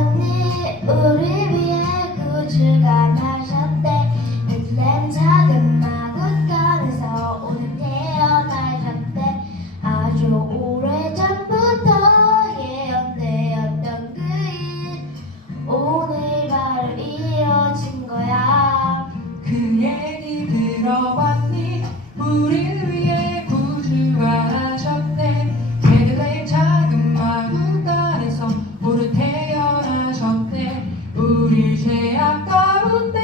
언니 우리 위해 구주가 나셨대. 빛낸 작은 마구간에서 오늘 태어나셨대. 아주 오래전부터 예언되었던 그 일. 오늘 바로 이어진 거야. 그 얘기 들어봤니? 우리 우릴 죄악가운데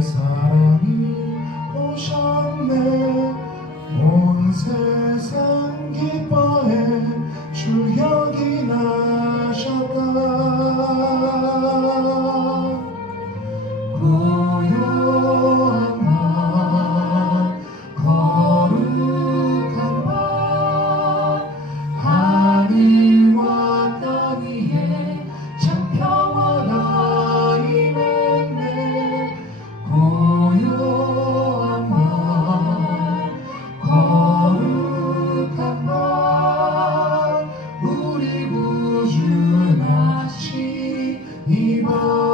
사랑이 오셨네. 온 세상 people.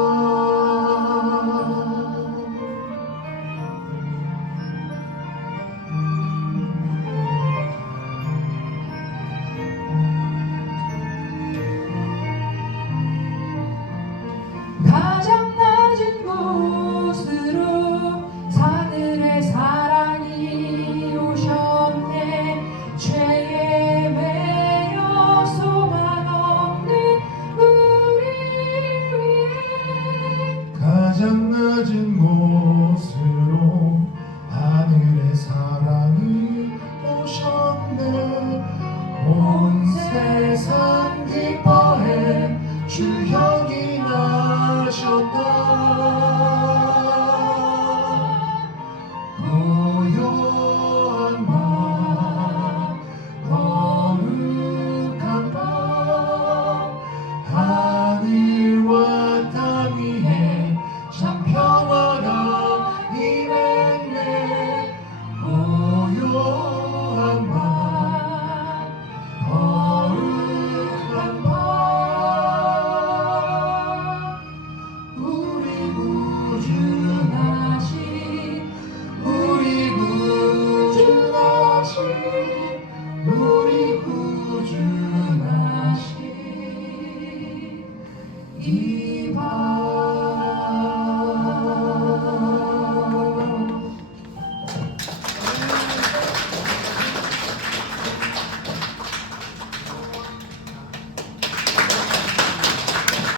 사라진 몸 Who do you